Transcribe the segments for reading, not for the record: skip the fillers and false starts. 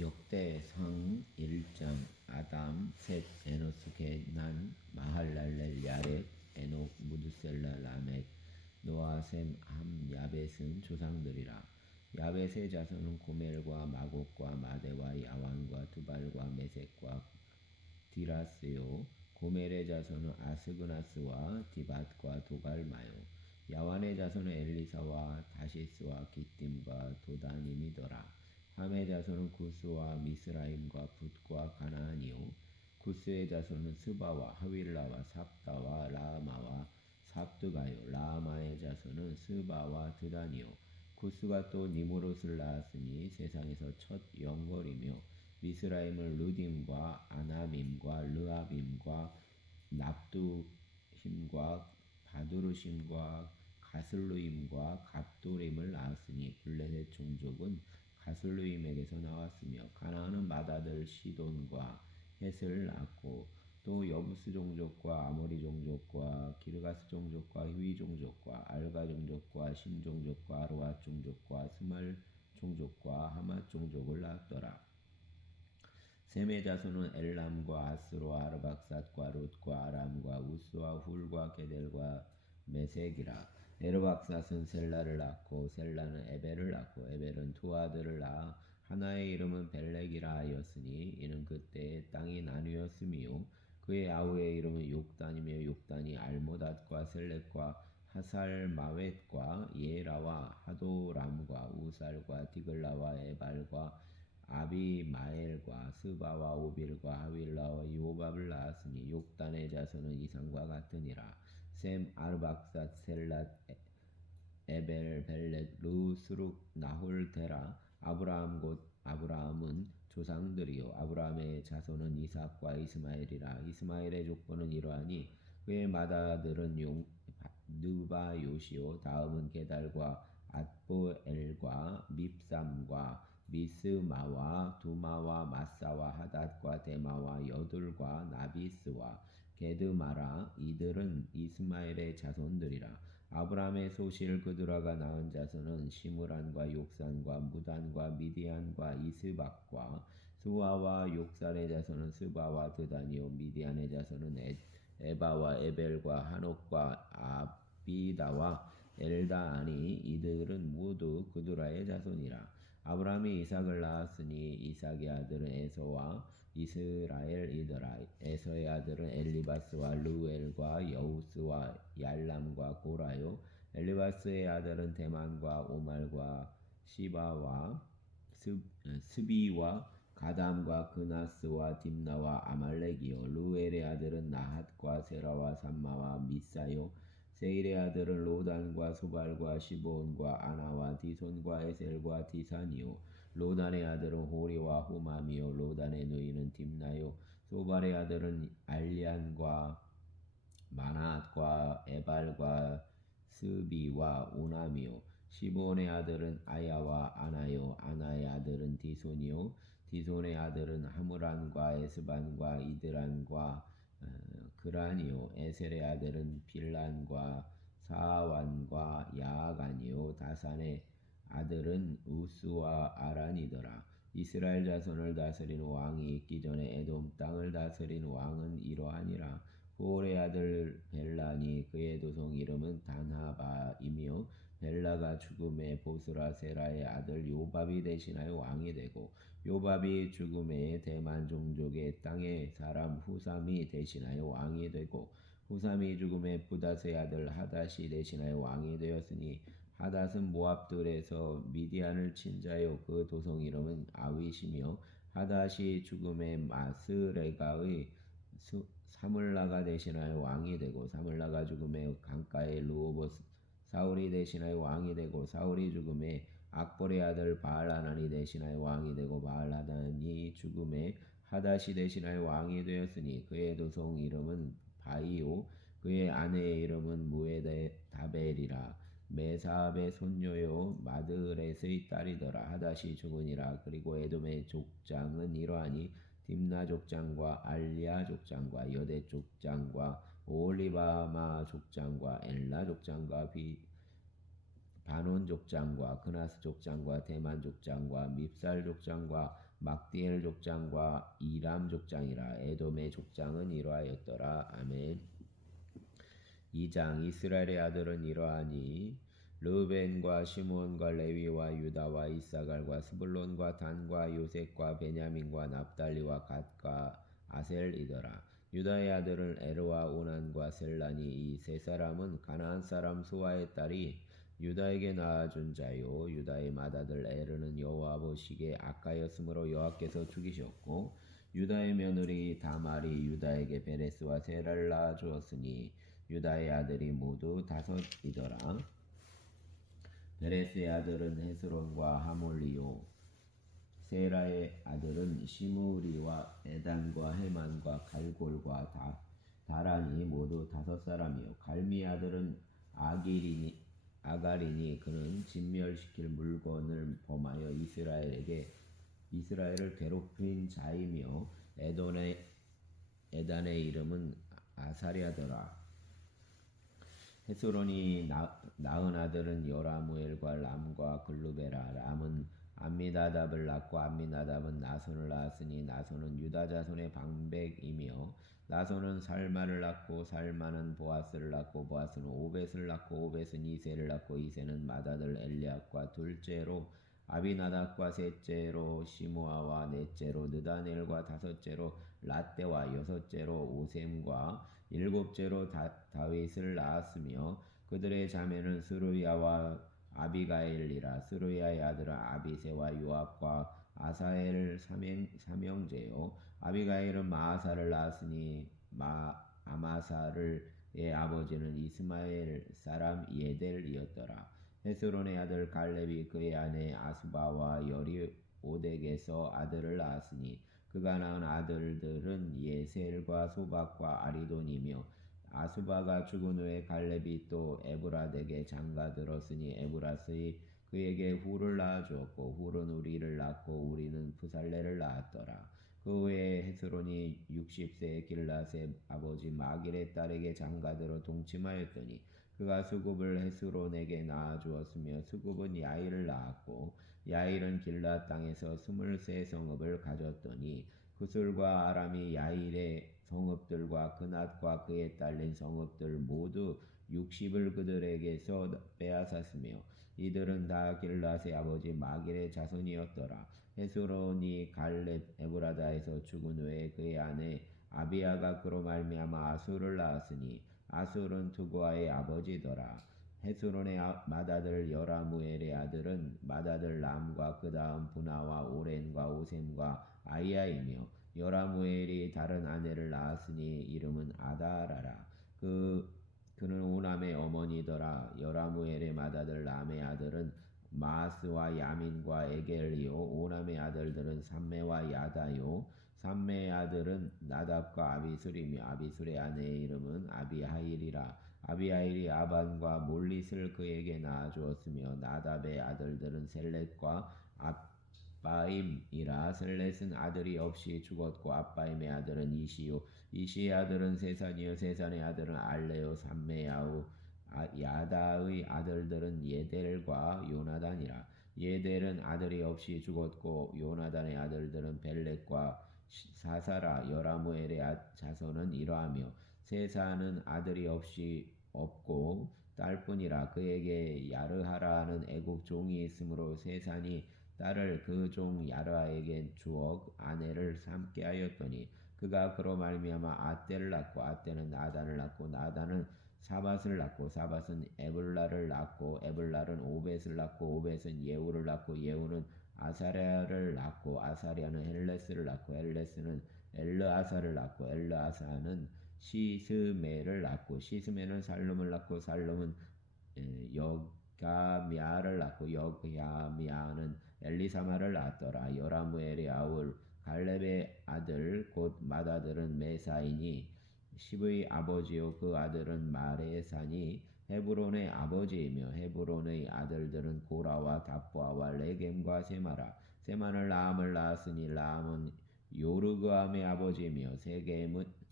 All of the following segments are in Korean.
역대상 1장 아담, 셋, 에노스, 게난, 마할랄렐, 야렛, 에녹, 무드셀라, 라멕, 노아, 셈, 함, 야벳은 조상들이라. 야벳의 자손은 고멜과 마곡과 마대와 야완과 두발과 메섹과 디라스요. 고멜의 자손은 아스그나스와 디밧과 도갈마요. 야완의 자손은 엘리사와 다시스와 기띔과 도다님이더라. 함의 자손은 구스와 미스라임과 붓과 가나안이요. 구스의 자손은 스바와 하윌라와 삽다와 라마와 삽드가요. 라마의 자손은 스바와 드단이요. 구스가 또 니무롯을 낳았으니 세상에서 첫 영걸이며 미스라임은 르딤과 아나밈과 르아빔과 납두힘과 바두르심과 가슬루임과 갑도림을 낳았으니 블레셋 종족은 가슬루임에게서 나왔으며 가나안은 맏아들 시돈과 헷을 낳았고 또 여부스 종족과 아모리 종족과 기르가스 종족과 히위 종족과 알가 종족과 신 종족과 아르왓 종족과 스말 종족과 하맛 종족을 낳았더라. 셈의 자손은 엘람과 아스로와 아르박삿과 롯과 아람과 우스와 훌과 게델과 메색이라. 에르박삿은 셀라를 낳고 셀라는 에벨을 낳고 에벨은 두 아들을 낳아 하나의 이름은 벨렉이라 하였으니 이는 그때의 땅이 나뉘었음이요 그의 아우의 이름은 욕단이며 욕단이 알모닷과 셀렉과 하살마웻과 예라와 하도람과 우살과 디글라와 에발과 아비마엘과 스바와 오빌과 하윌라와 요밥을 낳았으니 욕단의 자손은 이상과 같으니라. 셈, 아르박삿, 셀랏, 에벨, 벨렛, 루, 스룩, 나홀, 데라. 아브라함 곧 아브라함은 조상들이요 아브라함의 자손은 이삭과 이스마엘이라. 이스마엘의 족보는 이러하니 그의 맏아들은 느바요시요 다음은 게달과 앗보엘과 밉삼과 미스마와 두마와 마사와 하닷과 데마와 여둘과 나비스와 게드마라. 이들은 이스마엘의 자손들이라. 아브라함의 소실 그드라가 낳은 자손은 시므란과 욕산과 무단과 미디안과 이스박과 수아와 욕산의 자손은 스바와 드다니요 미디안의 자손은 에바와 에벨과 한옥과 아비다와 엘다아니. 이들은 모두 그두라의 자손이라. 아브라함이 이삭을 낳았으니 이삭의 아들은 에서와 이스라엘이더라. 에서의 아들은 엘리바스와 르우엘과 여우스와 얄람과 고라요. 엘리바스의 아들은 데만과 오말과 시바와 스비와 가담과 그나스와 딥나와 아말렉이요. 루엘의 아들은 나핫과 세라와 삼마와 미사요. 세일의 아들은 로단과 소발과 시보온과 아나와 디손과 에셀과 디산이요. 로단의 아들은 호리와 호맘이요. 로단의 누이는 딥나요. 소발의 아들은 알리안과 마낫과 에발과 스비와 오남이요. 시므온의 아들은 아야와 아나요. 아나의 아들은 디손이요. 디손의 아들은 하므란과 에스반과 이드란과 그란이요. 에셀의 아들은 빌란과 사완과 야간이요. 다산의 아들은 우스와 아란이더라. 이스라엘 자손을 다스린 왕이 있기 전에 에돔 땅을 다스린 왕은 이러하니라. 후올의 아들 벨라니 그의 도성 이름은 단하바이며 벨라가 죽음에 보스라 세라의 아들 요밥이 대신하여 왕이 되고 요밥이 죽음에 대만 종족의 땅의 사람 후삼이 대신하여 왕이 되고 후삼이 죽음에 부닷의 아들 하닷이 대신하여 왕이 되었으니 하닷은 모압들에서 미디안을 친 자요 그 도성 이름은 아윗이며 하닷이 죽음에 마스레가의 사물라가 대신하여 왕이 되고 사물라가 죽음에 강가의 르호봇 사울이 대신하여 왕이 되고 사울이 죽음에 악볼의 아들 바알하난이 대신하여 왕이 되고 바알하난이 죽음에 하닷이 대신하여 왕이 되었으니 그의 도성 이름은 바이오 그의 아내의 이름은 무에다벨이라. 메사압의 손녀요 마드렛의 딸이더라. 하닷이 죽으니라. 그리고 에돔의 족장은 이러하니 딥나 족장과 알리아 족장과 여대 족장과 오홀리바마 족장과 엘라 족장과 바논 족장과 그나스 족장과 대만 족장과 밉살 족장과 막디엘 족장과 이람 족장이라. 에돔의 족장은 이러하였더라. 아멘. 2장. 이스라엘의 아들은 이러하니 르벤과 시므온과 레위와 유다와 이사갈과 스불론과 단과 요셉과 베냐민과 납달리와 갓과 아셀이더라. 유다의 아들은 에르와 오난과 셀라니. 이 세 사람은 가나안 사람 수아의 딸이 유다에게 낳아준 자요. 유다의 맏아들 에르는 여호와 보시기에 악하였으므로 여호와께서 죽이셨고, 유다의 며느리 다말이 유다에게 베레스와 세라를 낳아주었으니 유다의 아들이 모두 5이더라. 베레스의 아들은 헤스론과 하몰리요. 세라의 아들은 시므리와 에단과 헤만과 갈골과 다란이 모두 5사람이요. 갈미의 아들은 아가리니. 그는 진멸시킬 물건을 범하여 이스라엘을 괴롭힌 자이며, 에단의 이름은 아사랴더라. 헤스론이 낳은 아들은 여라무엘과 람과 글루베라. 람은 암미나답을 낳고 암미나답은 나손을 낳았으니 나손은 유다 자손의 방백이며, 나손은 살마를 낳고 살마는 보아스를 낳고 보아스는 오벳을 낳고 오벳은 이새를 낳고 이새는 맏아들 엘리압과 둘째로 아비나답과 셋째로 시므아와 넷째로 느다넬과 다섯째로 라떼와 여섯째로 오셈과 일곱째로 다윗을 낳았으며, 그들의 자매는 스루야와 아비가일이라. 스루야의 아들은 아비세와 요압과 아사엘 삼형제요. 아비가일은 마아사를 낳았으니 아마사의 아버지는 이스마엘 사람 예델이었더라. 헤스론의 아들 갈렙이 그의 아내 아수바와 여리오덱에서 아들을 낳았으니 그가 낳은 아들들은 예셀과 소박과 아리돈이며, 아수바가 죽은 후에 갈렙이 또 에브라덱에 장가들었으니 에브라스이 그에게 훌을 낳아주었고, 훌은 우리를 낳고 우리는 부살레를 낳았더라. 그 후에 헤스론이 60세에 길라세 아버지 마길의 딸에게 장가들어 동침하였더니 그가 수굽을 헤스론에게 낳아주었으며, 수굽은 야일을 낳았고, 야일은 길라 땅에서 23성읍을 가졌더니 구술과 아람이 야일의 성읍들과 그낫과 그에 딸린 성읍들 모두 60을 그들에게서 빼앗았으며, 이들은 다 길라스의 아버지 마길의 자손이었더라. 헤스론이 갈렙 에브라다에서 죽은 후에 그의 아내 아비아가 그로 말미암아 아술을 낳았으니 아술은 두고아의 아버지더라. 헤스론의 맏아들 여라무엘의 아들은 맏아들 람과 그 다음 분하와 오렌과 오셈과 아이야이며, 여라무엘이 다른 아내를 낳았으니 이름은 아다라라. 그는 오남의 어머니더라. 여라무엘의 맏아들 람의 아들은 마아스와 야민과 에겔이요. 오남의 아들들은 삼메와 야다요. 삼메의 아들은 나답과 아비술이며, 아비술의 아내의 이름은 아비하일이라. 아비하일이 아반과 몰릿을 그에게 낳아주었으며, 나답의 아들들은 셀렛과 아빠임이라. 셀렛은 아들이 없이 죽었고 아빠임의 아들은 이시요. 이시의 아들은 세산이요. 세산의 아들은 알레요. 삼메야후. 야다의 아들들은 예델과 요나단이라. 예델은 아들이 없이 죽었고 요나단의 아들들은 벨렉과 사사라. 여라무엘의 자손은 이러하며, 세사는 아들이 없고 딸뿐이라. 그에게 야르하라는 애국 종이 있으므로 세산이 딸을 그 종 야르하에게 주어 아내를 삼게 하였더니, 그가 그로 말미암아 아떼를 낳고 아떼는 나단을 낳고 나단은 사밧을 낳고 사밧은 에블라를 낳고 에블라는 오벳을 낳고 오벳은 예후를 낳고 예후는 아사랴를 낳고 아사랴는 헬레스를 낳고 헬레스는 엘르아사를 낳고 엘르아사는 시스메를 낳고 시스메는 살룸을 낳고 살룸은 여가미아를 낳고 여가미아는 엘리사마를 낳았더라. 여라무엘의 아울 갈렙의 아들 곧 맏아들은 메사이니 십의 아버지요. 그 아들은 마레사니 헤브론의 아버지이며, 헤브론의 아들들은 고라와 답보아와 레겜과 세마라. 세마는 라암을 낳았으니 라암은 요르그암의 아버지이며,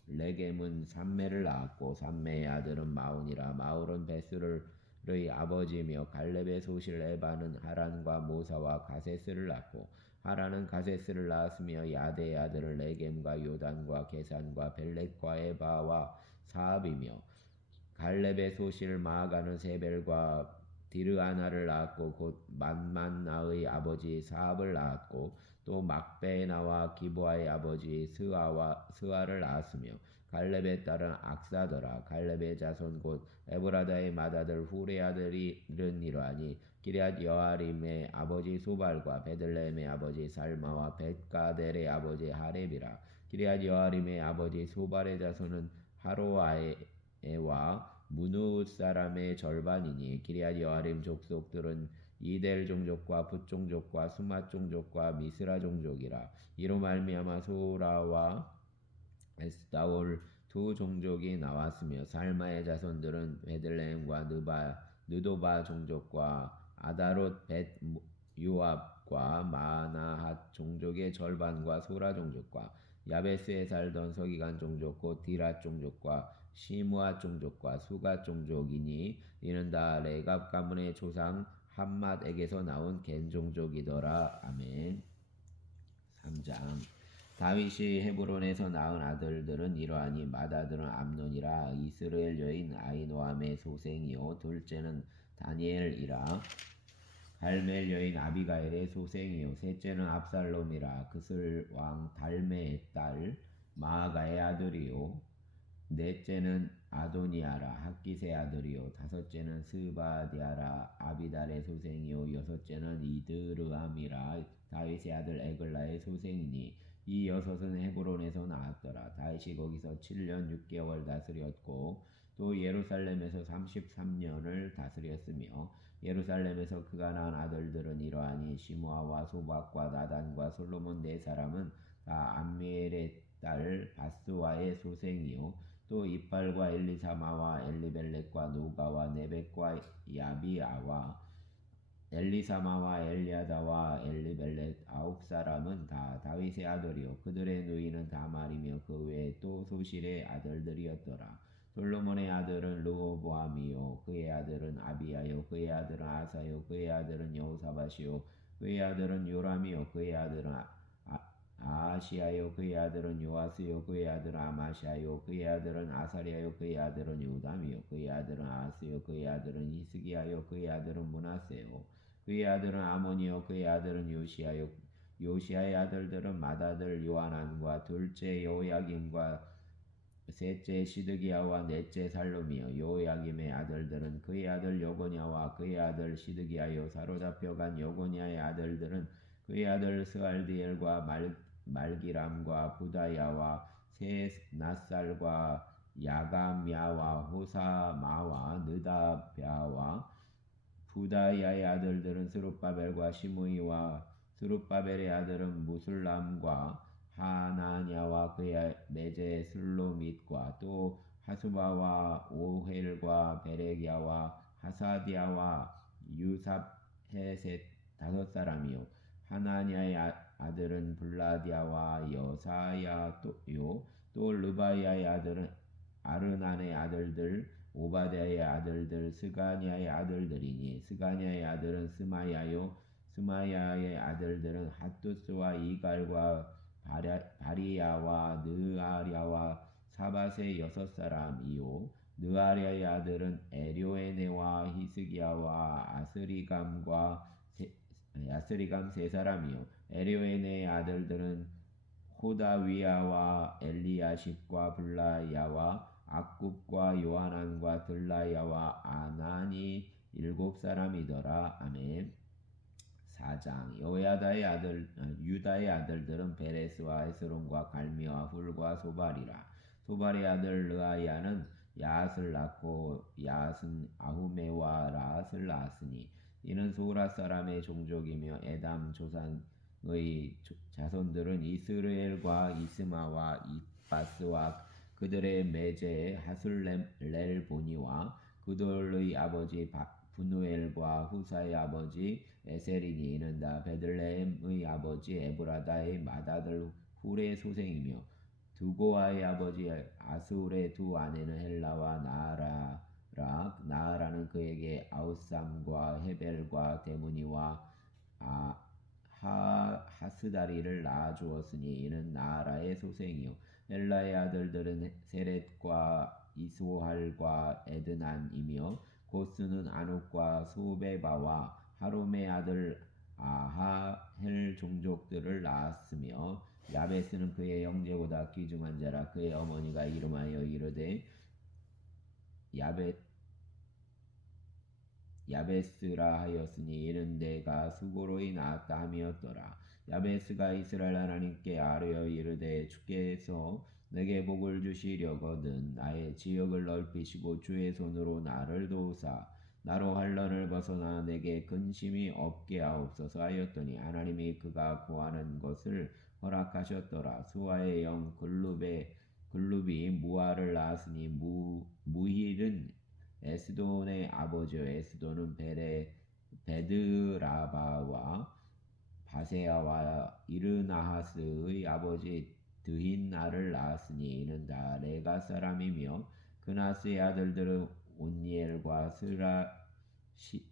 레겜은 삼메를 낳았고 삼메의 아들은 마온이라. 마울은 베술을 아버지며 갈렙의 소실 에바는 하란과 모사와 가세스를 낳고 하란은 가세스를 낳았으며 야대의 아들은 레겜과 요단과 게산과 벨렛과 에바와 사압이며 갈렙의 소실 마아가는 세벨과 디르아나를 낳았고 곧 만만나의 아버지 사압을 낳았고 또 막베나와 기보아의 아버지 스아를 낳았으며 갈렙의 딸은 악사더라. 갈렙의 자손 곧 에브라다의 맏아들 후레 아들이른 이러하니 기럇 여아림의 아버지 소발과 베들레헴의 아버지 살마와 벳가델의 아버지 하렙이라. 기럇 여아림의 아버지 소발의 자손은 하로아에와 무누 사람의 절반이니 기럇 여아림 족속들은 이델 종족과 붓 종족과 수맛 종족과 미스라 종족이라. 이로 말미암아 소라와 에스다올 두 종족이 나왔으며 살마의 자손들은 베들레헴과 느도바 종족과 아다롯 벳 요압과 마나핫 종족의 절반과 소라 종족과 야베스에 살던 서기관 종족 곧 디랏 종족과 시므앗 종족과 수갓 종족이니 이는 다 레갑 가문의 조상 함맛에게서 나온 겐 종족이더라. 아멘. 3장 다윗이 헤브론에서 낳은 아들들은 이러하니 맏아들은 암논이라 이스라엘 여인 아히노암의 소생이요 둘째는 다니엘이라 갈멜 여인 아비가일의 소생이요 셋째는 압살롬이라 그슬 왕 달메의 딸 마아가의 아들이요 넷째는 아도니아라 학기스의 아들이요 다섯째는 스바디아라 아비달의 소생이요 여섯째는 이드르암이라 다윗의 아들 에글라의 소생이니 이 여섯은 헤브론에서 나왔더라. 다윗이 거기서 7년 6개월 다스렸고 또 예루살렘에서 33년을 다스렸으며 예루살렘에서 그가 낳은 아들들은 이러하니 시므아와 소박과 나단과 솔로몬 네 사람은 다 암미엘의 딸 바스와의 소생이요 또 이빨과 엘리사마와 엘리벨렉과 노가와 네벡과 야비아와 엘리사마와 엘리아다와 엘리벨렛 9사람은 다 다윗의 아들이요 그들의 누이는 다말이며 그 외에 또 소실의 아들들이었더라. 솔로몬의 아들은 르호보암이요 그의 아들은 아비야요 그의 아들은 아사요 그의 아들은 여호사밧이요 그의 아들은 요람이요 그의 아들은 아하시야요 그의 아들은 요아스요 그의 아들은 아마샤요 그의 아들은 아사리야요 그의 아들은 요담이요 그의 아들은 아하스요 그의 아들은 히스기야요 그의 아들은 므낫세요 그의 아들은 아몬이요 그의 아들은 요시야요 요시야의 아들들은 맏아들 요하난과 둘째 여호야김과 셋째 시드기야와 넷째 살룸이요 여호야김의 아들들은 그의 아들 여고냐와 그의 아들 시드기야요 사로잡혀간 여고냐의 아들들은 그의 아들 스알디엘과 말기람과 부다야와 세낫살과 야감야와 호사마와 느다랴와 부다야의 아들들은 스룹바벨과 시므이와 스룹바벨의 아들은 무술람과 하나냐와 그의 매제 슬로밋과 또 하수바와 오헬과 베레기야와 하사디아와 유삽헤셋 5사람이요 하나냐의 아들은 블라디아와 여사야요 또 르바야의 아들은 아르난의 아들들 오바댜의 아들들 스가냐의 아들들이니 스가냐의 아들은 스마야요 스마야의 아들들은 핫두스와 이갈과 바리야와 느아랴와 사밧의 6사람이요 느아랴의 아들은 에료에네와 히스기야와 아스리감 3사람이요 에료에네의 아들들은 호다위야와 엘리야십과 블라야와 악굽과 요하난과 들라야와 아난이 7사람이더라. 아멘. 4장 유다의 아들들은 베레스와 에스론과 갈미와 훌과 소발이라. 소발의 아들 르아야는 야앗을 낳고 야앗은 아후메와 라앗을 낳았으니 이는 소라 사람의 종족이며 에담 조상의 자손들은 이스르엘과 이스마와 이바스와 그들의 매제 하술렐보니와 그들의 아버지 분우엘과 후사의 아버지 에셀이니 이는 다 베들레헴의 아버지 에브라다의 맏아들 훌의 소생이며 두고아의 아버지 아술의 두 아내는 헬라와 나아라 나아라는 그에게 아우삼과 헤벨과 데무니와 하스다리를 낳아 주었으니 이는 나아라의 소생이요 헬라의 아들들은 세렛과 이스오할과 에드난이며 고스는 아녹과 소베바와 하롬의 아들 아하헬 종족들을 낳았으며 야베스는 그의 형제보다 귀중한 자라. 그의 어머니가 이름하여 이르되 야베 야베스라 하였으니 이는 내가 수고로이 낳았다 함이었더라. 야베스가 이스라엘 하나님께 아뢰어 이르되 주께서 내게 복을 주시려거든 나의 지역을 넓히시고 주의 손으로 나를 도우사 나로 환난을 벗어나 내게 근심이 없게 하옵소서 하였더니 하나님이 그가 구하는 것을 허락하셨더라. 수아의 영 글룹이 무아를 낳았으니 무힐은 에스돈의 아버지요 에스돈은 베드라바와 바세아와 이르나하스의 아버지 드힌나를 낳았으니 이는 다 레가 사람이며 그나스의 아들들은 온니엘과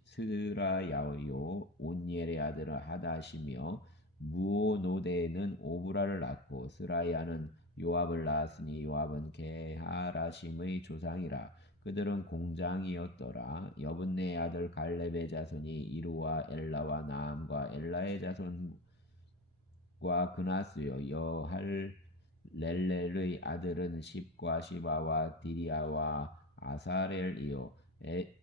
스라야요 온니엘의 아들은 하닷이며 무오노데는 오브라를 낳고 스라야는 요압을 낳았으니 요압은 게하라심의 조상이라. 그들은 공장이었더라. 여분네의 아들 갈렙의 자손이 이루와 엘라와 나암과 엘라의 자손과 그나스요 여할 렐렐의 아들은 십과 시바와 디리아와 아사렐이요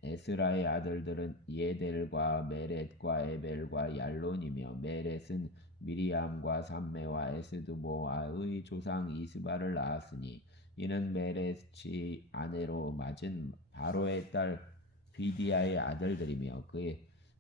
에스라의 아들들은 예델과 메렛과 에벨과 얄론이며 메렛은 미리암과 삼메와 에스드보아의 조상 이스바를 낳았으니 이는 메렛이 아내로 맞은 바로의 딸 비디아의 아들들이며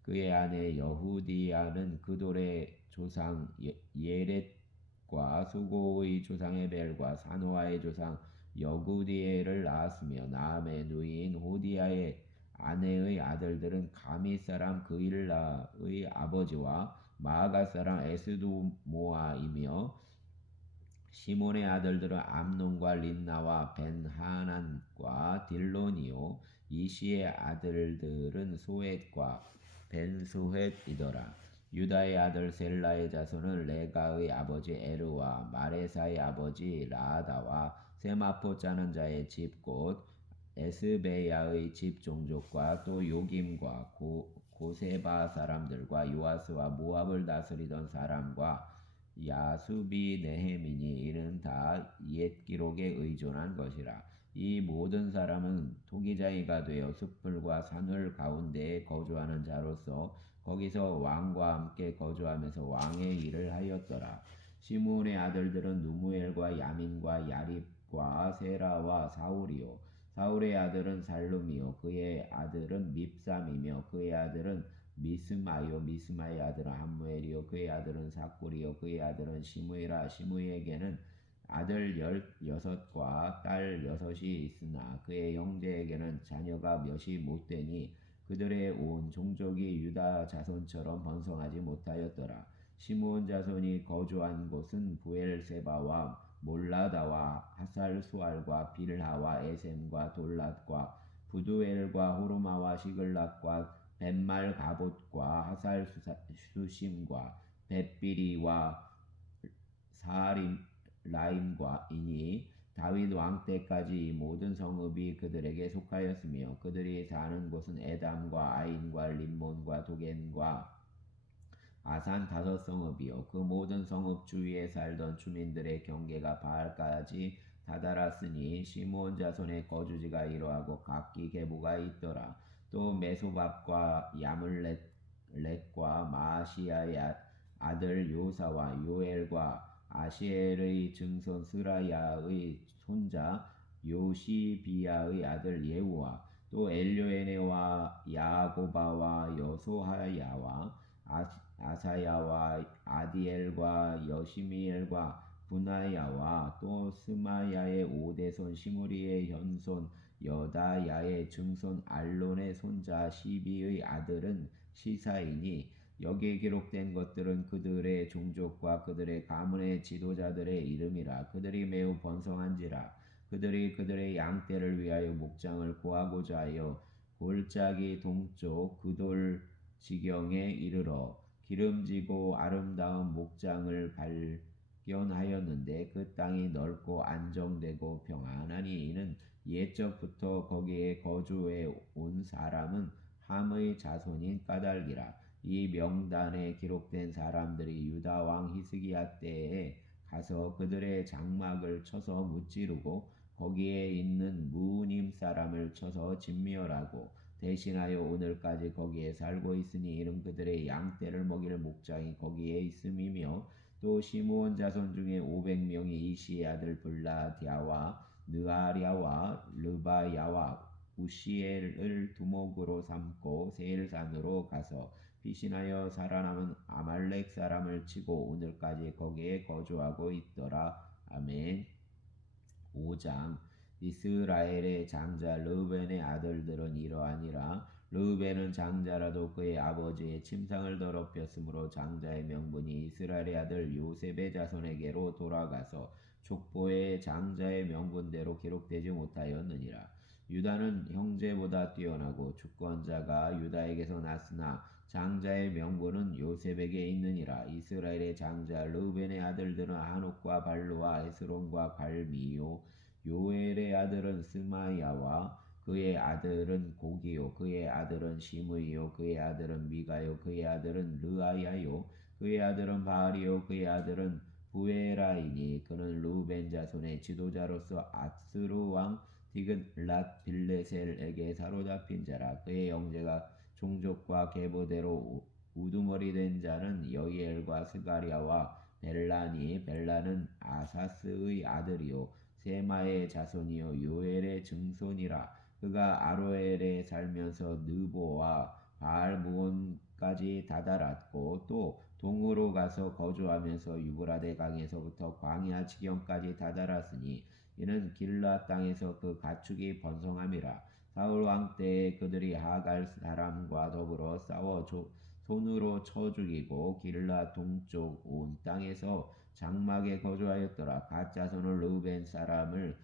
그의 아내 여후디아는 그돌의 조상 예렛과 수고의 조상 에벨과 사노아의 조상 여구디엘을 낳았으며 나암의 누이인 호디아의 아내의 아들들은 가미 사람 그일라의 아버지와 마아가 사람 에스도모아이며 시몬의 아들들은 암논과 린나와 벤하난과 딜론이요 이시의 아들들은 소헷과 벤소헷이더라. 유다의 아들 셀라의 자손은 레가의 아버지 에르와 마레사의 아버지 라아다와 세마포 짜는 자의 집 곧 에스베야의 집 종족과 또 요김과 고세바 사람들과 요아스와 모압을 다스리던 사람과 야수비 네헤민이 이는 다 옛 기록에 의존한 것이라. 이 모든 사람은 토기자이가 되어 숲들과 산을 가운데에 거주하는 자로서 거기서 왕과 함께 거주하면서 왕의 일을 하였더라. 시므온의 아들들은 누무엘과 야민과 야립과 세라와 사울이요 사울의 아들은 살룸이요 그의 아들은 밉삼이며 그의 아들은 미스마요 미스마의 아들은 함무엘이요 그의 아들은 사꿀이요 그의 아들은 시므이라. 시므이에게는 아들 16과 딸 6이 있으나 그의 형제에게는 자녀가 몇이 못되니 그들의 온 종족이 유다 자손처럼 번성하지 못하였더라. 시므온 자손이 거주한 곳은 부엘세바와 몰라다와 하살수알과 빌하와 에셈과 돌랏과 부두엘과 호르마와 시글락과 벤말 가봇과 하살 수심과 벳비리와 사림 라임과 이니 다윗 왕 때까지 이 모든 성읍이 그들에게 속하였으며 그들이 사는 곳은 에담과 아인과 림몬과 도겐과 아산 5성읍이요 그 모든 성읍 주위에 살던 주민들의 경계가 바알까지 다다랐으니 시므온 자손의 거주지가 이러하고 각기 계보가 있더라. 또 메소밥과 야물렛과 마시아의 아들 요사와 요엘과 아시엘의 증손 스라야의 손자 요시비야의 아들 예후와 또 엘요에네와 야고바와 여소하야와 아사야와 아디엘과 여시미엘과 분하야와 또 스마야의 오대손 시므리의 현손 여다야의 증손 알론의 손자 시비의 아들은 시사이니 여기에 기록된 것들은 그들의 종족과 그들의 가문의 지도자들의 이름이라. 그들이 매우 번성한지라. 그들이 그들의 양떼를 위하여 목장을 구하고자 하여 골짜기 동쪽 그돌 지경에 이르러 기름지고 아름다운 목장을 발견하였는데 그 땅이 넓고 안정되고 평안하니 이는 옛적부터 거기에 거주해 온 사람은 함의 자손인 까닭이라. 이 명단에 기록된 사람들이 유다 왕 히스기야 때에 가서 그들의 장막을 쳐서 무찌르고 거기에 있는 무님 사람을 쳐서 진멸하고 대신하여 오늘까지 거기에 살고 있으니 이는 그들의 양떼를 먹일 목장이 거기에 있음이며 또 시므온 자손 중에 500명이 이시의 아들 블라디아와 느아랴와 르바야와 우시엘을 두목으로 삼고 세일산으로 가서 피신하여 살아남은 아말렉 사람을 치고 오늘까지 거기에 거주하고 있더라. 아멘. 5장. 이스라엘의 장자 르벤의 아들들은 이러하니라. 르벤은 장자라도 그의 아버지의 침상을 더럽혔으므로 장자의 명분이 이스라엘의 아들 요셉의 자손에게로 돌아가서 족보의 장자의 명분대로 기록되지 못하였느니라. 유다는 형제보다 뛰어나고 주권자가 유다에게서 났으나 장자의 명분은 요셉에게 있느니라. 이스라엘의 장자 르벤의 아들들은 하녹과 발루와 헤스론과 갈미요 요엘의 아들은 스마야와 그의 아들은 고기요 그의 아들은 시므이요 그의 아들은 미가요 그의 아들은 르아야요 그의 아들은 바알이요 그의 아들은 부에라이니 그는 루벤 자손의 지도자로서 아스루 왕 디글랏 빌레셀에게 사로잡힌 자라. 그의 형제가 종족과 계보대로 우두머리 된 자는 여이엘과 스가랴와 벨라니 벨라는 아사스의 아들이요 세마의 자손이요 요엘의 증손이라. 그가 아로엘에 살면서 느보와 바알무온까지 다다랐고 또 동으로 가서 거주하면서 유브라데 강에서부터 광야 지경까지 다다랐으니 이는 길라 땅에서 그 가축이 번성함이라. 사울 왕 때에 그들이 하갈 사람과 더불어 싸워 손으로 쳐 죽이고 길라 동쪽 온 땅에서 장막에 거주하였더라. 갓 자손은 르벤 사람을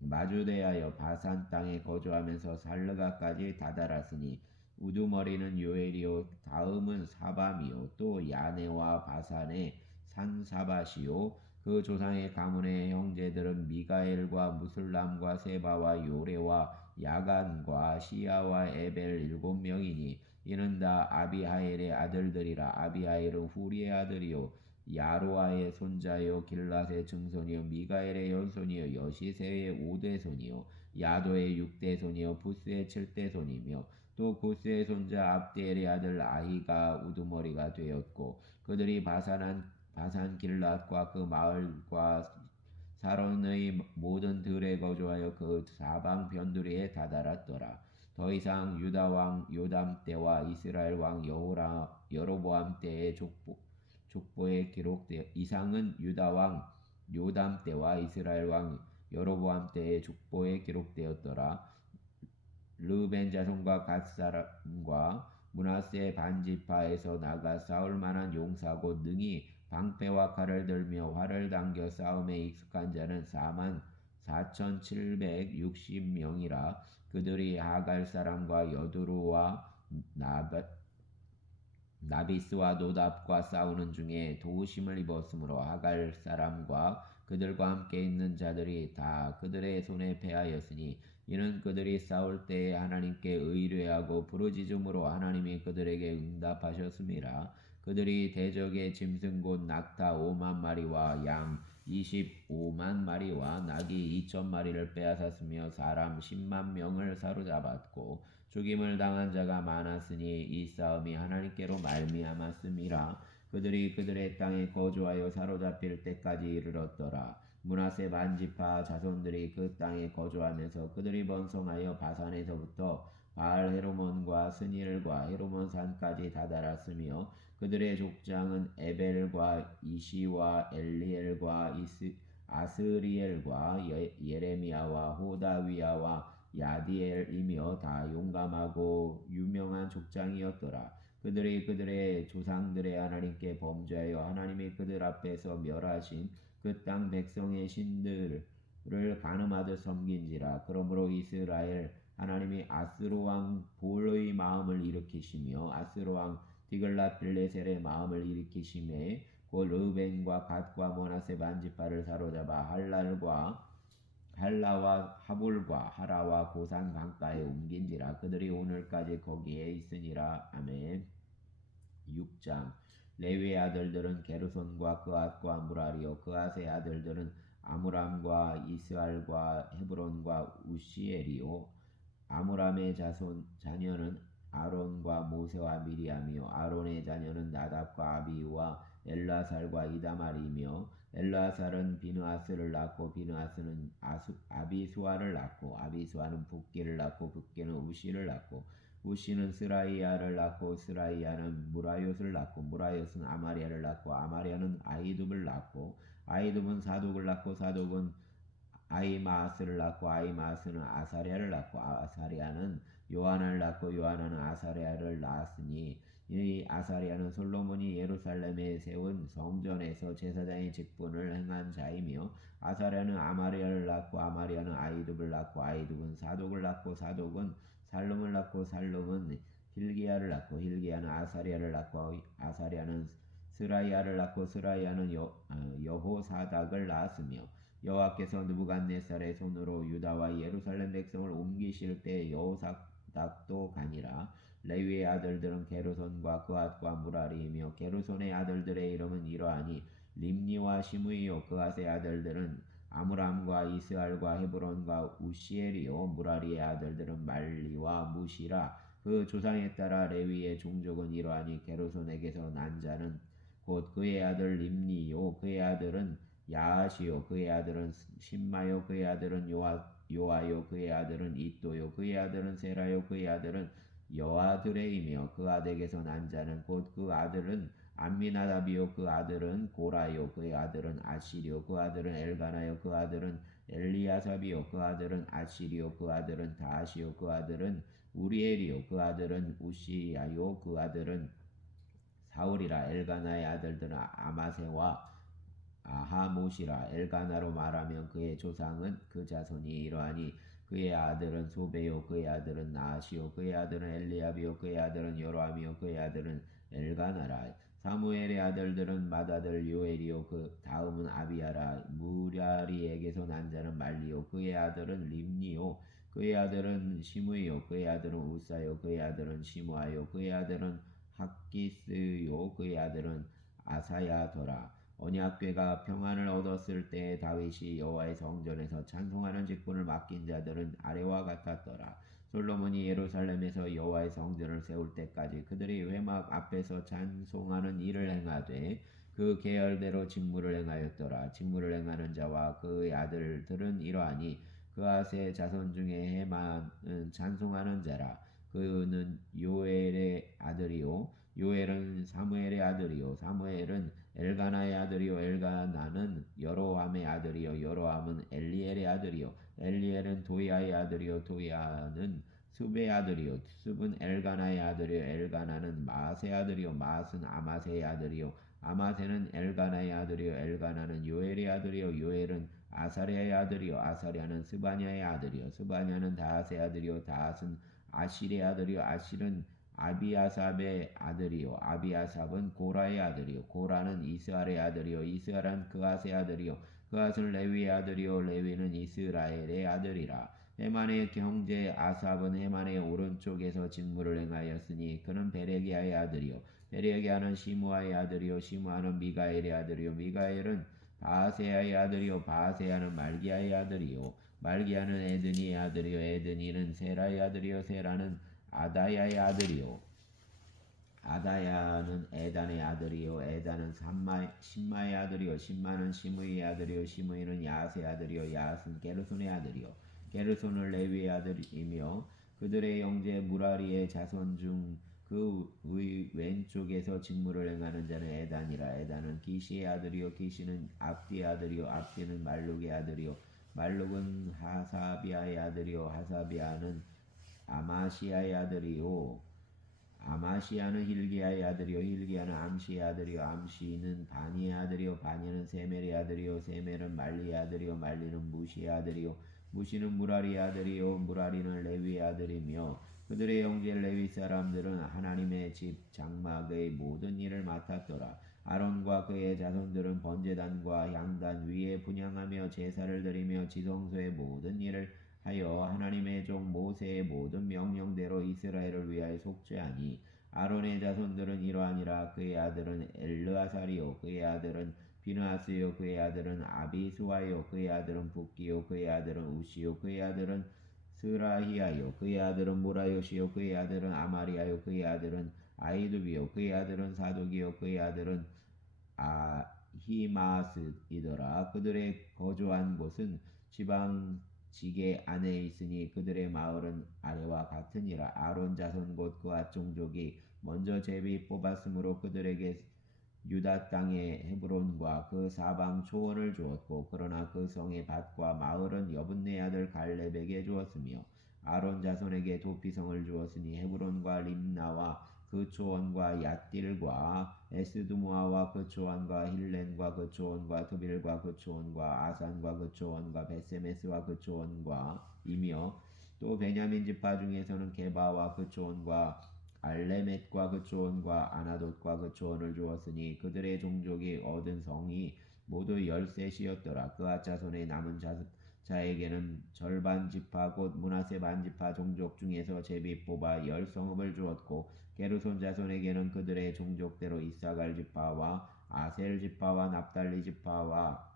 마주대하여 바산 땅에 거주하면서 살르가까지 다다랐으니 우두머리는 요엘이요 다음은 사밤이요 또 야네와 바산의 산사밭이요 그 조상의 가문의 형제들은 미가엘과 무슬람과 세바와 요레와 야간과 시야와 에벨 7명이니 이는 다 아비하엘의 아들들이라. 아비하엘은 후리의 아들이요 야로아의 손자요 길랏의 증손이요 미가엘의 연손이요 여시세의 5대손이요 야도의 6대손이요 부스의 7대손이며 또 부스의 손자 압디엘의 아들 아히가 우두머리가 되었고 그들이 바산 길랏과 그 마을과 사론의 모든 들에 거주하여 그 사방 변두리에 다다랐더라. 더 이상 유다 왕 요담 때와 이스라엘 왕 여로보암 때의 족보에 기록되어 이상은 유다 왕 요담 때와 이스라엘 왕 여로보암 때의 족보에 기록되었더라. 르벤 자손과 갓 사람과 므낫세 반지파에서 나가 싸울 만한 용사고 능히 방패와 칼을 들며 활을 당겨 싸움에 익숙한 자는 44,760명이라. 그들이 하갈 사람과 여두루와 나비스와 노답과 싸우는 중에 도우심을 입었으므로 하갈 사람과 그들과 함께 있는 자들이 다 그들의 손에 패하였으니 이는 그들이 싸울 때에 하나님께 의뢰하고 부르짖음으로 하나님이 그들에게 응답하셨음이라. 그들이 대적의 짐승 곧 낙타 5만 마리와 양 25만 마리와 낙이 2천 마리를 빼앗았으며 사람 10만 명을 사로잡았고 죽임을 당한 자가 많았으니 이 싸움이 하나님께로 말미암았음이라. 그들이 그들의 땅에 거주하여 사로잡힐 때까지 이르렀더라. 므낫세 반지파 자손들이 그 땅에 거주하면서 그들이 번성하여 바산에서부터 바알 헤르몬과 스닐과 헤르몬 산까지 다다랐으며 그들의 족장은 에벨과 이시와 엘리엘과 아스리엘과 예레미야와 호다위야와 야디엘이며 다 용감하고 유명한 족장이었더라. 그들이 그들의 조상들의 하나님께 범죄하여 하나님이 그들 앞에서 멸하신 그 땅 백성의 신들을 가늠하듯 섬긴지라. 그러므로 이스라엘 하나님이 아스로 왕 볼의 마음을 일으키시며 아스로 왕 디글랏빌레셀의 마음을 일으키심에 곧 르벤과 갓과 모나세 반지파를 사로잡아 할라와 하볼과 하라와 고산 강가에 옮긴지라. 그들이 오늘까지 거기에 있으니라. 아멘. 6장. 레위의 아들들은 게르손과 그앗과 무라리요. 그앗의 아들들은 아므람과 이스알과 헤브론과 우시엘이요. 아므람의 자녀는 아론과 모세와 미리암이요. 아론의 자녀는 나답과 아비우와 엘라살과 이다말이며 엘라살은 비느하스를 낳고 비느하스는 아비수아를 낳고 아비수아는 붓기를 낳고 붓기는 우시를 낳고 우시는 스라이야를 낳고 스라이야는 무라요스를 낳고 무라요스는 아마리아를 낳고 아마리아는 아이둡을 낳고 아이둡은 사독을 낳고 사독은 아이마스를 낳고 아이마스는 아사리아를 낳고 아사리아는 요하나를 낳고 요하나는 아사리아를 낳았으니 이 아사리아는 솔로몬이 예루살렘에 세운 성전에서 제사장의 직분을 행한 자이며 아사리아는 아마리아를 낳고 아마리아는 아이둡을 낳고 아이둡은 사독을 낳고 사독은 살lum을 낳고 살lum은 hil기야를 낳고 hil기야는 아사리아를 낳고 아사리아는 스라이야를 낳고 스라이야는 여호사닥을 낳았으며 여호와께서 느부갓네살의 손으로 유다와 예루살렘 백성을 옮기실 때 여호사닥도 가니라. 레위의 아들들은 게르손과 그앗과 무라리이며 게르손의 아들들의 이름은 이러하니 림니와 시므이요. 그앗의 아들들은 아므람과 이스알과 헤브론과 우시엘이요. 무라리의 아들들은 말리와 무시라. 그 조상에 따라 레위의 종족은 이러하니 게르손에게서 난 자는 곧 그의 아들 림니요. 그의 아들은 야하시요. 그의 아들은 신마요. 그의 아들은 요아요. 그의 아들은 이또요. 그의 아들은 세라요. 그의 아들은 여아드레이며 그 아들에게서 난 자는 곧 그 아들은 암미나답이요. 그 아들은 고라요. 그의 아들은 아시리요. 그 아들은 엘가나요. 그 아들은 엘리아삽이요. 그 아들은 아시리요. 그 아들은 다하시요. 그 아들은 우리엘이요. 그 아들은 우시야요. 그 아들은 사울이라. 엘가나의 아들들은 아마세와 아하못이라. 엘가나로 말하면 그의 조상은 그 자손이 이러하니 그의 아들은 소베요. 그의 아들은 나하시요. 그의 아들은 엘리압이요. 그의 아들은 여로함이요. 그의 아들은 엘가나라. 사무엘의 아들들은 맏아들 요엘이요. 그 다음은 아비야라. 무라리에게서 난 자는 말리요. 그의 아들은 림니요. 그의 아들은 시므이요. 그의 아들은 우사요. 그의 아들은 시므아요. 그의 아들은 학기스요. 그의 아들은 아사야더라. 언약궤가 평안을 얻었을 때 다윗이 여호와의 성전에서 찬송하는 직분을 맡긴 자들은 아래와 같았더라. 솔로몬이 예루살렘에서 여호와의 성전을 세울 때까지 그들이 회막 앞에서 찬송하는 일을 행하되 그 계열대로 직무를 행하였더라. 직무를 행하는 자와 그의 아들들은 이러하니 그아스의 자손 중에 헤만은 찬송하는 자라. 그는 요엘의 아들이요 요엘은 사무엘의 아들이요 사무엘은 엘가나의 아들이요 엘가나는 여로함의 아들이요 여로함은 엘리엘의 아들이요 엘리엘은 도야의 아들이요 도야는 습의 아들이요 습은 엘가나의 아들이요 엘가나는 마아스의 아들이요 마아스는 아마세의 아들이요 아마세는 엘가나의 아들이요 엘가나는 요엘의 아들이요 요엘은 아사리아의 아들이요 아사리아는 스바냐의 아들이요 스바냐는 다핫의 아들이요 다핫은 아실의 아들이요 아실은 아비아삽의 아들이요 아비아삽은 고라의 아들이요 고라는 이스알의 아들이요 이스알은 그앗의 아들이요 그앗은 레위의 아들이요 레위는 이스라엘의 아들이라. 헤만의 형제 아삽은 헤만의 오른쪽에서 직무를 행하였으니 그는 베레기야의 아들이요 베레기야는 시므아의 아들이요 시므아는 미가엘의 아들이요 미가엘은 바아세야의 아들이요 바아세야는 말기야의 아들이요 말기야는 에드니의 아들이요 에드니는 세라의 아들이요 세라는 아다야의 아들이요 아다야는 에단의 아들이요 에단은 신마의 아들이요 신마는 시므이의 아들이요 시므이는 야앗의 아들이요 야앗은 게르손의 아들이요 게르손은 레위의 아들이며 그들의 형제 무라리의 자손 중 그의 왼쪽에서 직무를 행하는 자는 에단이라. 에단은 기시의 아들이요 기시는 압디의 아들이요 압디는 말룩의 아들이요 말룩은 하사비아의 아들이요 하사비아는 아마시아의 아들이요 아마시아는 hil기야의 아들이요 hil기야는 암시의 아들이요 암시는 바니의 아들이요 바니는 세멜의 아들이요 세멜은 말리의 아들이요 말리는 무시의 아들이요 무시는 무라리의 아들이요 무라리는 레위의 아들이며 그들의 형제 레위 사람들은 하나님의 집 장막의 모든 일을 맡았더라. 아론과 그의 자손들은 번제단과 향단 위에 분향하며 제사를 드리며 지성소의 모든 일을 하여 하나님의 종 모세의 모든 명령대로 이스라엘을 위하여 속죄하니 아론의 자손들은 이러하니라. 그의 아들은 엘르아살이요 그의 아들은 비느하스요 그의 아들은 아비수아요 그의 아들은 붓기요 그의 아들은 우시요 그의 아들은 스라히아요 그의 아들은 무라요시요 그의 아들은 아마리아요 그의 아들은 아이두비요 그의 아들은 사독이요 그의 아들은 아히마스이더라. 그들의 거주한 곳은 지방 지게 안에 있으니 그들의 마을은 아래와 같으니라. 아론 자손 곧 그앗 종족이 먼저 제비 뽑았으므로 그들에게 유다 땅의 헤브론과 그 사방 초원을 주었고 그러나 그 성의 밭과 마을은 여분네 아들 갈렙에게 주었으며 아론 자손에게 도피성을 주었으니 헤브론과 림나와 그 초원과 얏딜과 에스두무아와 그 초원과 힐렌과 그 초원과 드빌과 그 초원과 아산과 그 초원과 베세메스와 그 초원과 이며 또 베냐민 지파 중에서는 게바와 그 초원과 알레멧과 그 초원과 아나돗과 그 초원을 주었으니 그들의 종족이 얻은 성이 모두 13이었더라. 그앗 자손의 남은 자에게는 절반 지파 곧 므낫세 반 지파 종족 중에서 제비 뽑아 10성읍을 주었고 게르손 자손에게는 그들의 종족대로 이사갈 지파와 아셀 지파와 납달리 지파와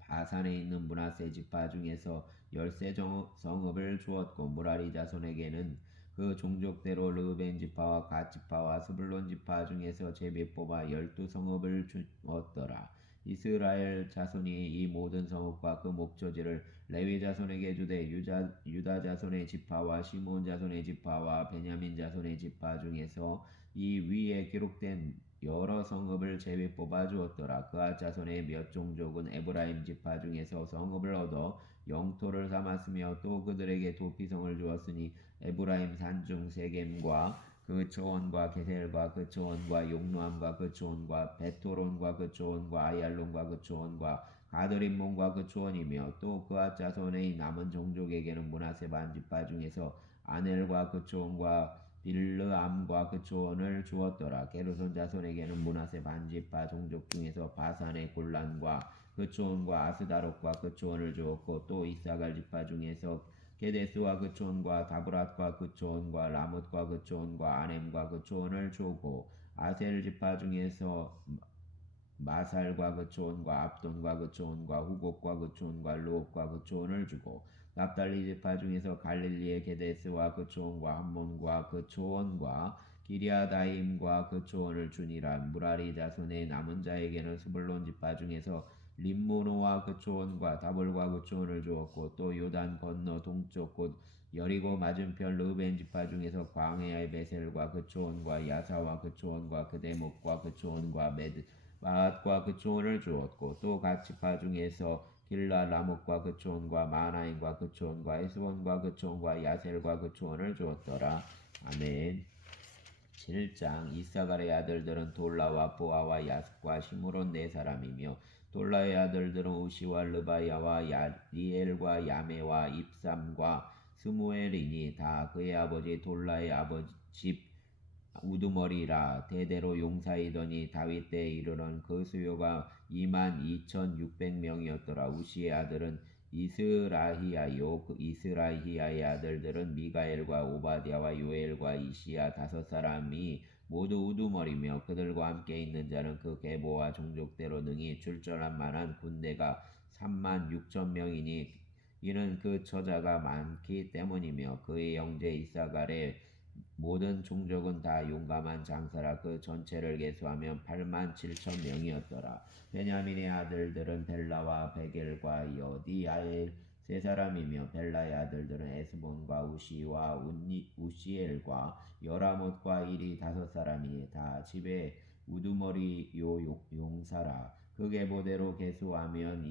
바산에 있는 므낫세 지파 중에서 13성읍을 주었고 무라리 자손에게는 그 종족대로 르우벤 지파와 갓 지파와 스불론 지파 중에서 제비 뽑아 12성읍을 주었더라. 이스라엘 자손이 이 모든 성읍과 그 목조지를 레위 자손에게 주되 유다 자손의 지파와 시몬 자손의 지파와 베냐민 자손의 지파 중에서 이 위에 기록된 여러 성읍을 제비 뽑아 주었더라. 그앗 자손의 몇 종족은 에브라임 지파 중에서 성읍을 얻어 영토를 삼았으며 또 그들에게 도피성을 주었으니 에브라임 산중 세겜과 그 초원과 게셀과 그 초원과 용노함과 그 초원과 베토론과 그 초원과 아얄론과 그 초원과 가드림몬과 그 초원이며 또 그앗 자손의 남은 종족에게는 므낫세 반 지파 중에서 아넬과 그 초원과 빌르암과 그 초원을 주었더라. 게르손 자손에게는 므낫세 반 지파 종족 중에서 바산의 골란과 그 초원과 아스다롯과 그 초원을 주었고 또 이사갈 지파 중에서 게데스와 그 초원과 다브랏과 그 초원과 라못과 그 초원과 아넴과 그 초원을 주고 아셀 지파 중에서 마살과 그 초원과 압돈과 그 초원과 후곡과 그 초원과 루옥과 그 초원을 주고 납달리 지파 중에서 갈릴리의 게데스와 그 초원과 함몬과 그 초원과 기리아다임과 그 초원을 주니라. 무라리 자손의 남은 자에게는 스불론 지파 중에서 림모노와 그 초원과 다볼과 그 초원을 주었고 또 요단 건너 동쪽 곧 여리고 맞은편 르벤 지파 중에서 광야의 베셀과 그 초원과 야사와 그 초원과 그대목과 그 초원과 마앗과 그 초원을 주었고 또 각 지파 중에서 길라 라목과 그 초원과 마나임과 그 초원과 에스본과 그 초원과 야셀과 그 초원을 주었더라. 아멘. 7장 이사갈의 아들들은 돌라와 보아와 야스과 시므론 네 사람이며 돌라의 아들들은 우시와 르바야와 야리엘과 야메와 입삼과 스무엘이니 다 그의 아버지 돌라의 아버지 집 우두머리라. 대대로 용사이더니 다윗 때에 이르는 그 수요가 22,600명이었더라. 우시의 아들은 이스라히야요. 그 이스라히야의 아들들은 미가엘과 오바댜와 요엘과 이시야 5사람이 모두 우두머리며 그들과 함께 있는 자는 그 계보와 종족대로 능히 출전할 만한 군대가 36,000명이니 이는 그 처자가 많기 때문이며 그의 형제 이사갈의 모든 종족은 다 용감한 장사라. 그 전체를 계수하면 87,000명이었더라. 베냐민의 아들들은 벨라와 베겔과 여디아엘 세 사람이며 벨라의 아들들은 에스본과 우시와 우시엘과 여라못과 일이 5사람이니 다 집에 우두머리 용사라. 그 계보대로 계수하면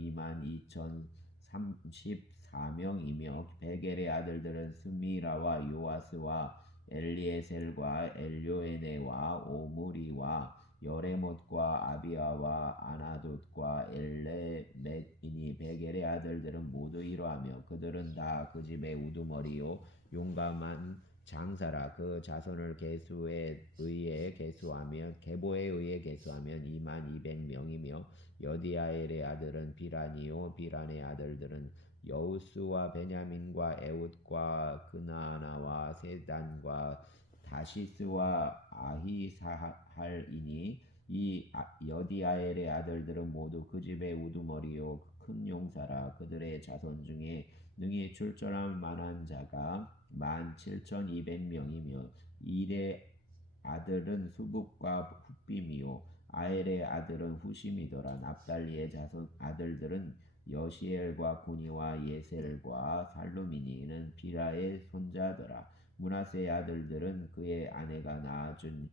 22,034명이며 베겔의 아들들은 스미라와 요아스와 엘리에셀과 엘요에네와 오므리와 여레못과 아비아와 아나돗과 엘레멧이니 베겔의 아들들은 모두 이러하며 그들은 다 그 집의 우두머리요 용감한 장사라. 그 자손을 계수에 의해 계수하면 계보에 의해 계수하면 22,000명이며 여디아엘의 아들은 비란이요 비란의 아들들은 여우스와 베냐민과 에웃과 그나나와 세단과 다시스와 아히사할이니 이 여디아엘의 아들들은 모두 그 집의 우두머리요 큰 용사라. 그들의 자손 중에 능히 출전할 만한 자가 17,200명이며 일의 아들은 수북과 훗빔이요 아엘의 아들은 후심이더라. 납달리의 자손 아들들은 여시엘과 구니와 예셀과 살루미니 이는 비라의 손자더라. 므낫세의 아들들은 그의 아내가 낳아준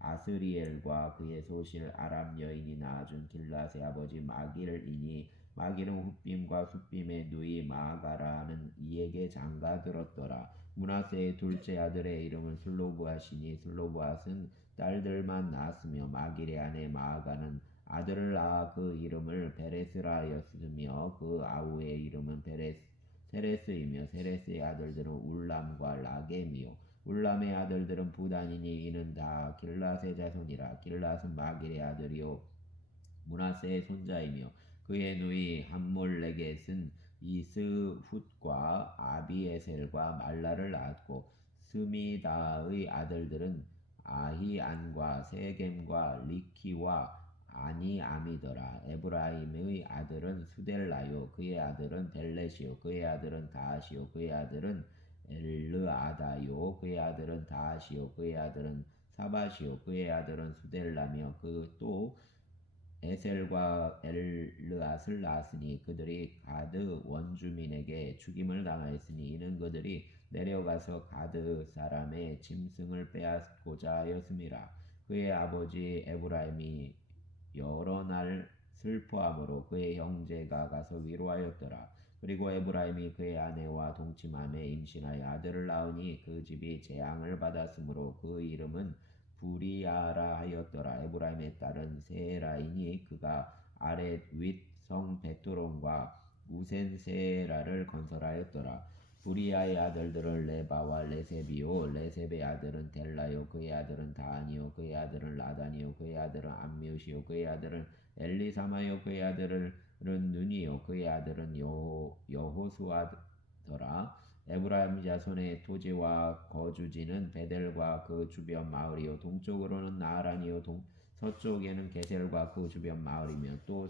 아스리엘과 그의 소실 아람 여인이 낳아준 길랏의 아버지 마길이니 마길은 훗빔과 숫빔의 누이 마가라는 이에게 장가들었더라. 므낫세의 둘째 아들의 이름은 슬로브앗이니 슬로브앗은 딸들만 낳았으며 마길의 아내 마아가는 아들을 낳아 그 이름을 베레스라 하였으며 그 아우의 이름은 세레스이며 세레스의 아들들은 울람과 라겜이요 울람의 아들들은 부단이니 이는 다 길랏의 자손이라. 길랏은 마길의 아들이요 므낫세의 손자이며 그의 누이 함몰레겟은 이스훗과 아비에셀과 말라를 낳았고 스미다의 아들들은 아히안과 세겜과 리키와 아니암이더라. 에브라임의 아들은 수델라요 그의 아들은 벨렛이요 그의 아들은 다하시요 그의 아들은 엘르아다요 그의 아들은 다하시요 그의 아들은 사바시요 그의 아들은 수델라며 그 또 에셀과 엘르앗을 낳았으니 그들이 가드 원주민에게 죽임을 당하였으니 이는 그들이 내려가서 가드 사람의 짐승을 빼앗고자 하였음이라. 그의 아버지 에브라임이 여러 날 슬퍼함으로 그의 형제가 가서 위로하였더라. 그리고 에브라임이 그의 아내와 동침함에 임신하여 아들을 낳으니 그 집이 재앙을 받았으므로 그 이름은 부리아라 하였더라. 에브라임의 딸은 세라이니 그가 아렛 윗성 베토론과 우센세라를 건설하였더라. 부리아의 아들들은 레바와 레셉이요 레셉의 아들은 델라요 그의 아들은 다하니요 그의 아들은 라다니요 그의 아들은 암미우시요 그의 아들은 엘리사마요 그의 아들은 눈이요 그의 아들은 여호수아더라. 에브라임 자손의 토지와 거주지는 베델과 그 주변 마을이요 동쪽으로는 나아란이요 서쪽에는 게셀과 그 주변 마을이며 또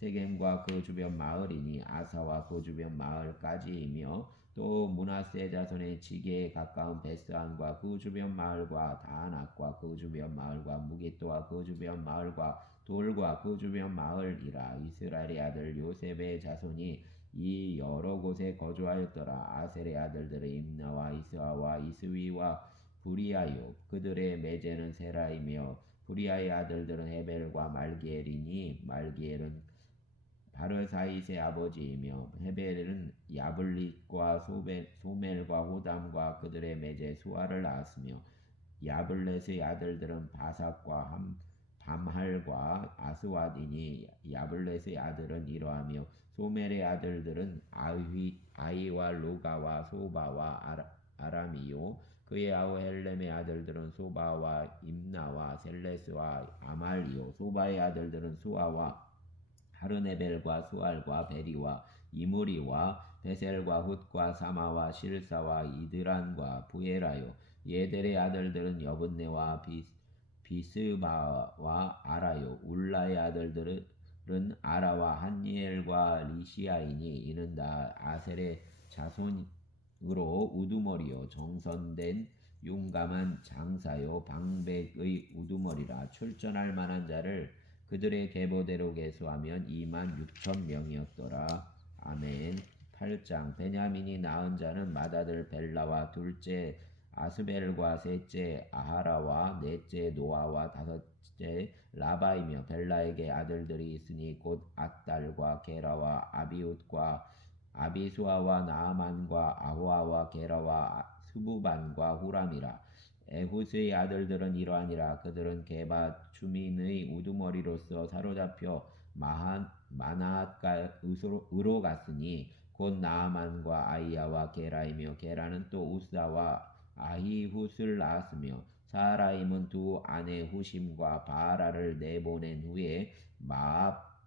세겜과 그 주변 마을이니 아사와 그 주변 마을까지이며 또 므낫세 자손의 지게에 가까운 베스안과 그 주변 마을과 다낙과 그 주변 마을과 무기토와 그 주변 마을과 돌과 그 주변 마을이라. 이스라엘의 아들 요셉의 자손이 이 여러 곳에 거주하였더라. 아셀의 아들들은 임나와 이스아와 이스위와 부리아요 그들의 매제는 세라이며 부리아의 아들들은 헤벨과 말기엘이니 말기엘은 바르사잇의 아버지이며 헤벨은 야블릿과 소멜과 호담과 그들의 매제 수아를 낳았으며 야블렛의 아들들은 바삭과 밤할과 아스왓이니 야블렛의 아들은 이러하며 소멜의 아들들은 아이와 로가와 소바와 아람이요 그의 아우 헬렘의 아들들은 소바와 임나와 셀레스와 아말이요 소바의 아들들은 수아와 하르네벨과 수알과 베리와 이무리와 베셀과 훗과 사마와 실사와 이드란과 부에라요 예델의 아들들은 여분네와 비스바와 아라요 울라의 아들들은 아라와 한니엘과 리시아이니 이는 다 아셀의 자손으로 우두머리요 정선된 용감한 장사요 방백의 우두머리라. 출전할 만한 자를 그들의 계보대로 계수하면 26,000명이었더라. 아멘. 8장 베냐민이 낳은 자는 맏아들 벨라와 둘째 아스벨과 셋째 아하라와 넷째 노아와 다섯째 라바이며 벨라에게 아들들이 있으니 곧 앗달과 게라와 아비웃과 아비수아와 나아만과 아호아와 게라와 스부반과 후람이라. 에훗의 아들들은 이러하니라. 그들은 게바 주민의 우두머리로서 사로잡혀 마나앗가으로 갔으니 곧 나아만과 아이야와 게라이며 게라는 또 우사와 아히훗을 낳았으며 사라임은 두 아내 후심과 바라를 내보낸 후에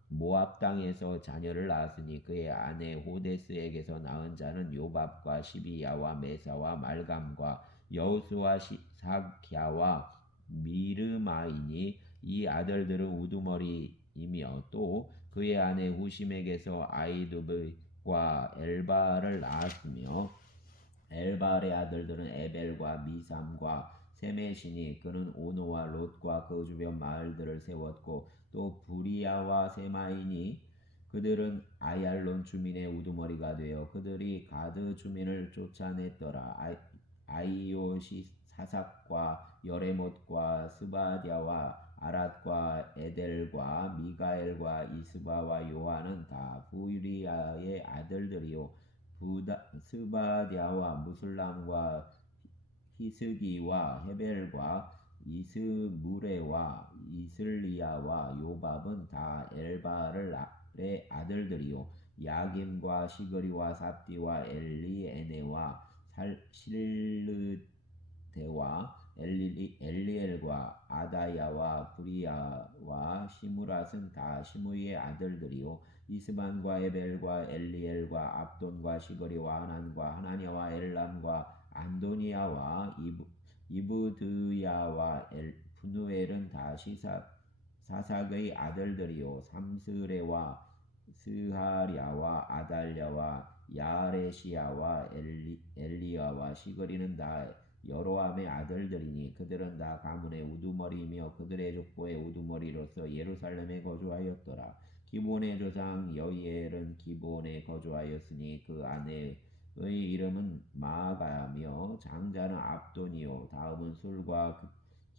모압 땅에서 자녀를 낳았으니 그의 아내 호데스에게서 낳은 자는 요밥과 시비야와 메사와 말감과 여우스와 사갸와 미르마이니 이 아들들은 우두머리이며 또 그의 아내 후심에게서 아이두브과 엘바를 낳았으며 엘발의 아들들은 에벨과 미삼과 세메시니 그는 오노와 롯과 그 주변 마을들을 세웠고 또 부리야와 세마이니 그들은 아얄론 주민의 우두머리가 되어 그들이 가드 주민을 쫓아냈더라. 아이오시 사삭과 여레못과 스바디아와 아랏과 에델과 미가엘과 이스바와 요한은 다 부리야의 아들들이요 스바디아와 무술람과 히스기와 헤벨과 이스무레와 이슬리야와 요밥은 다 엘발의 아들들이요 야김과 시그리와 삽디와 엘리에네와 실르데와 엘리엘과 아다야와 부리야와 시무랏은 다 시므이의 아들들이요 이스반과 에벨과 엘리엘과 압돈과 시거리와 하난과 하나냐와 엘람과 안도니아와 이브드야와 푸누엘은 다 사삭의 아들들이요 삼스레와 스하랴와 아달랴와 야레시야와 엘리야와 시그리는 다 여로함의 아들들이니 그들은 다 가문의 우두머리이며 그들의 족보의 우두머리로서 예루살렘에 거주하였더라. 기본의 조상 여이엘은 기본에 거주하였으니 그 아내의 이름은 마아가며 장자는 압돈이요 다음은 술과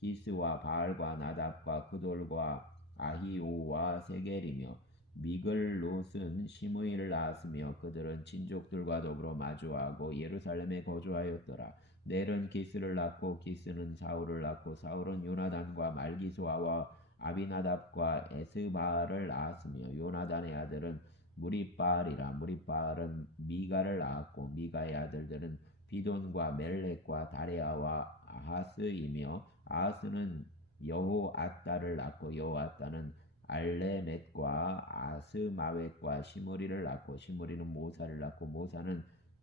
기스와 바알과 나답과 그돌과 아히오와 세겔이며 미글롯은 시므이를 낳았으며 그들은 친족들과 더불어 마주하고 예루살렘에 거주하였더라. 넬은 기스를 낳고 기스는 사울을 낳고 사울은 요나단과 말기수아와 아비나답과 에스바를 낳았으며 요나단의 아들은 무리바알이라. 무리바알은 미가를 낳았고 미가의 아들들은 비돈과 멜렉과 다레아와 아하스이며 아하스는 여호아따를 낳고 여호아따는 알레멧과 아스마웻과 시므리를 낳고 시므리는 모사를 낳고 모사는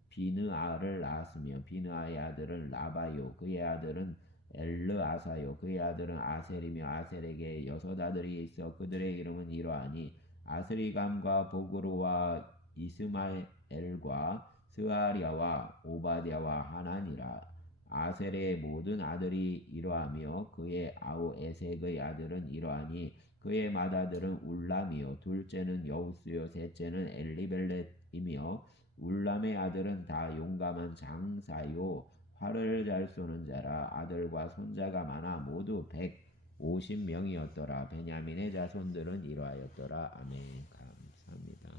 비느아를 낳았으며 비느아의 아들은 라바요 그의 아들은 엘르아사요 그의 아들은 아셀이며 아셀에게 6아들이 있어 그들의 이름은 이러하니 아스리감과 보그루와 이스마엘과 스아랴와 오바댜와 하나니라. 아셀의 모든 아들이 이러하며 그의 아우 에색의 아들은 이러하니 그의 맏아들은 울람이요 둘째는 여우스요 셋째는 엘리벨렛이며 울람의 아들은 다 용감한 장사요 활을 잘 쏘는 자라. 아들과 손자가 많아 모두 150명이었더라. 베냐민의 자손들은 이러하였더라. 아멘. 감사합니다.